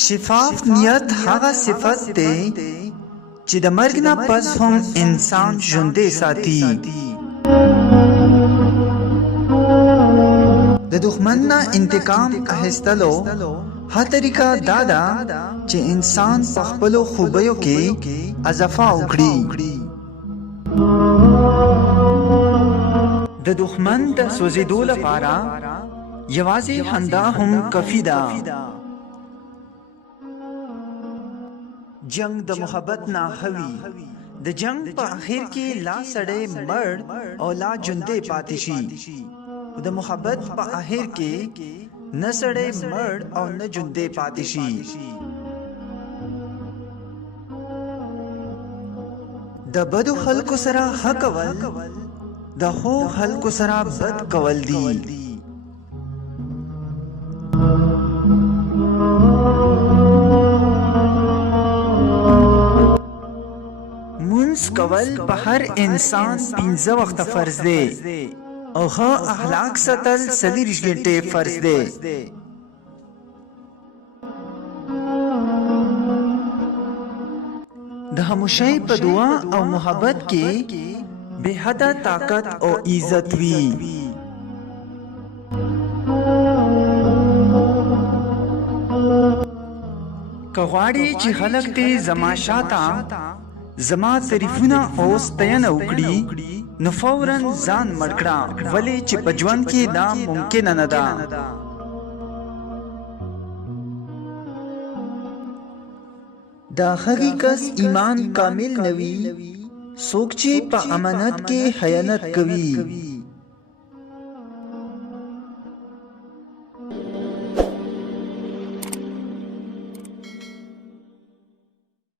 شفاف نیت هغه صفت دی چې د مرګ نه پس هم انسان ژوندی ساتي. د دښمن نه انتقام اخیستلو ها طریقه دا ده چې انسان په خپلو خوبیو کې اضافه وکړي. د دښمن د سوځېدو لپاره یوازې خندا هم کافي ده. جنگ د محبت نه هوي. د جنگ په اخر کې لا سړی مړ او لا ژوندی پاتې شي. د محبت په اخر کې نه سړی مړ او نه ژوندی پاتې شي. د بدو خلکو سره ښه کول د ښو خلکو سره بد کول دي. مونځ کول په هر انسان 15 وخته فرض دی او ښه اخلاق ساتل 40 غنټې فرض دی. د خاموشۍ په دعا او محبت کې بے حده طاقت او عزت وي. که غواړې چې خلک دې زما شاته زما تعریفونه او ستاینه وکړي نو فوراً ځان مړ کړه، ولې چې په ژوند کې دا ممکنه نه ده. د هغې کس ایمان کامل نه وي څوک چې په امانت کې خیانت کوي.